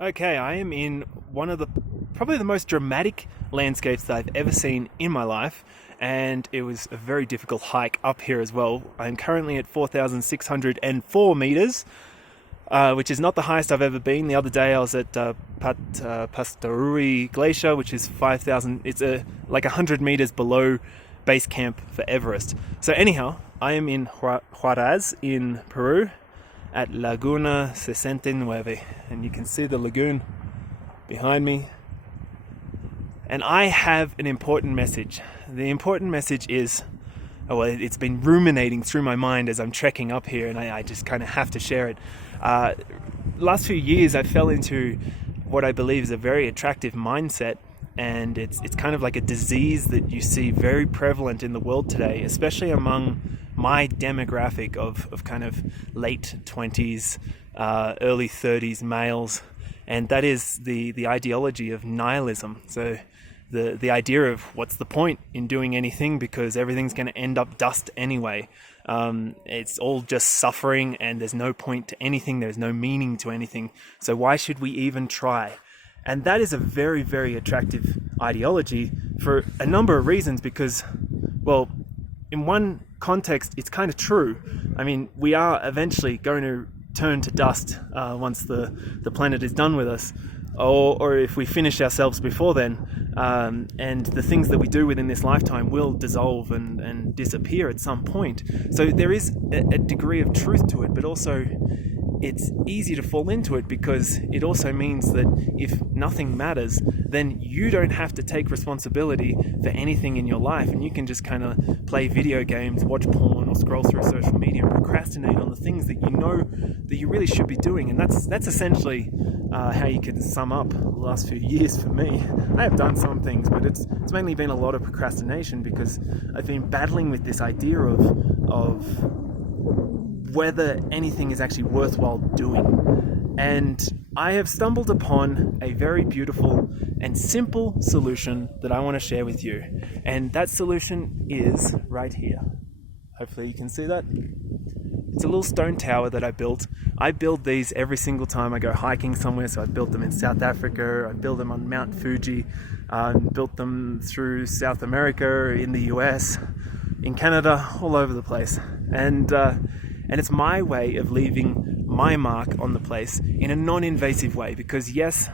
Okay, I am in one of the probably the most dramatic landscapes that I've ever seen in my life, and it was a very difficult hike up here as well. I'm currently at 4,604 meters, which is not the highest I've ever been. The other day I was at Pastorui Glacier, which is 5,000. It's like 100 meters below base camp for Everest. So anyhow, I am in Huaraz in Peru at Laguna 69, and you can see the lagoon behind me. And I have an important message. The important message is, it's been ruminating through my mind as I'm trekking up here, and I just kind of have to share it. Last few years, I fell into what I believe is a very attractive mindset, and it's kind of like a disease that you see very prevalent in the world today, especially among my demographic of kind of late 20s, early 30s males, and that is the ideology of nihilism. So the idea of what's the point in doing anything because everything's going to end up dust anyway. It's all just suffering and there's no point to anything, there's no meaning to anything, so why should we even try? And that is a very, very attractive ideology for a number of reasons because, well, in one context, it's kind of true. I mean, we are eventually going to turn to dust once the planet is done with us, or if we finish ourselves before then, and the things that we do within this lifetime will dissolve and disappear at some point. So there is a degree of truth to it, but also it's easy to fall into it because it also means that if nothing matters, then you don't have to take responsibility for anything in your life, and you can just kind of play video games, watch porn, or scroll through social media and procrastinate on the things that you know that you really should be doing. And that's essentially how you can sum up the last few years for me. I have done some things, but it's mainly been a lot of procrastination because I've been battling with this idea of whether anything is actually worthwhile doing. And I have stumbled upon a very beautiful and simple solution that I want to share with you. And that solution is right here. Hopefully you can see that. It's a little stone tower that I built. I build these every single time I go hiking somewhere. So I built them in South Africa, I built them on Mount Fuji, built them through South America, in the US, in Canada, all over the place. And it's my way of leaving my mark on the place in a non-invasive way, because yes,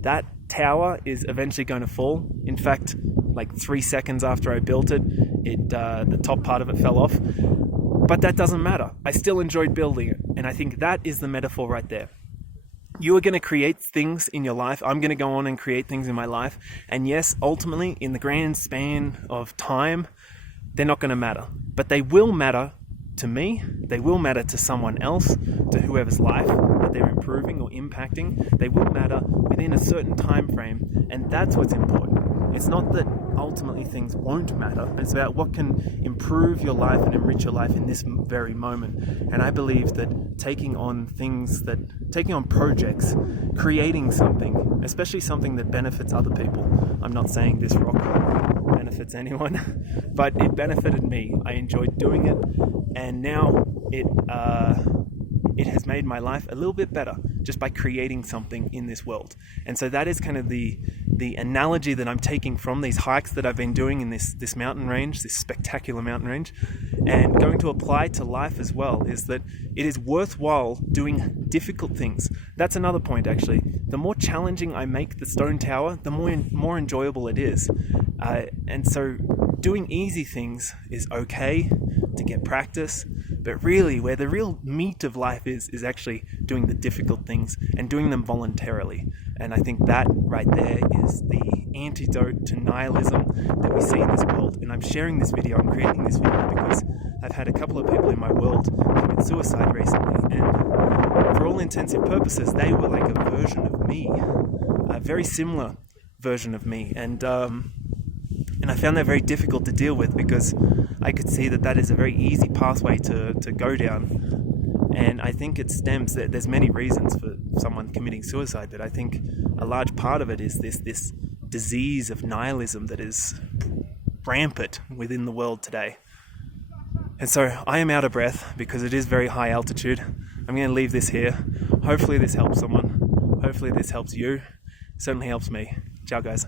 that tower is eventually going to fall. In fact, like 3 seconds after I built it, the top part of it fell off. But that doesn't matter. I still enjoyed building it. And I think that is the metaphor right there. You are going to create things in your life. I'm going to go on and create things in my life. And yes, ultimately, in the grand span of time, they're not going to matter. But they will matter to me, they will matter to someone else, to whoever's life that they're improving or impacting. They will matter within a certain time frame, and that's what's important. It's not that ultimately things won't matter. It's about what can improve your life and enrich your life in this very moment. And I believe that taking on projects, creating something, especially something that benefits other people. I'm not saying this rock benefits anyone, but it benefited me. I enjoyed doing it, and now it has made my life a little bit better just by creating something in this world. And so that is kind of the analogy that I'm taking from these hikes that I've been doing in this mountain range, this spectacular mountain range, and going to apply to life as well, is that it is worthwhile doing difficult things. That's another point, actually. The more challenging I make the stone tower, the more enjoyable it is. And so doing easy things is okay to get practice, but really where the real meat of life is actually doing the difficult things and doing them voluntarily. And I think that right there is the antidote to nihilism that we see in this world. And I'm sharing this video, I'm creating this video because I've had a couple of people in my world commit suicide recently, and for all intents and purposes, they were like a version of me, a very similar version of me. And I found that very difficult to deal with because I could see that is a very easy pathway to go down. And I think it stems that there's many reasons for someone committing suicide, but I think a large part of it is this disease of nihilism that is rampant within the world today. And so I am out of breath because it is very high altitude. I'm going to leave this here. Hopefully this helps someone. Hopefully this helps you. Certainly helps me. Ciao, guys.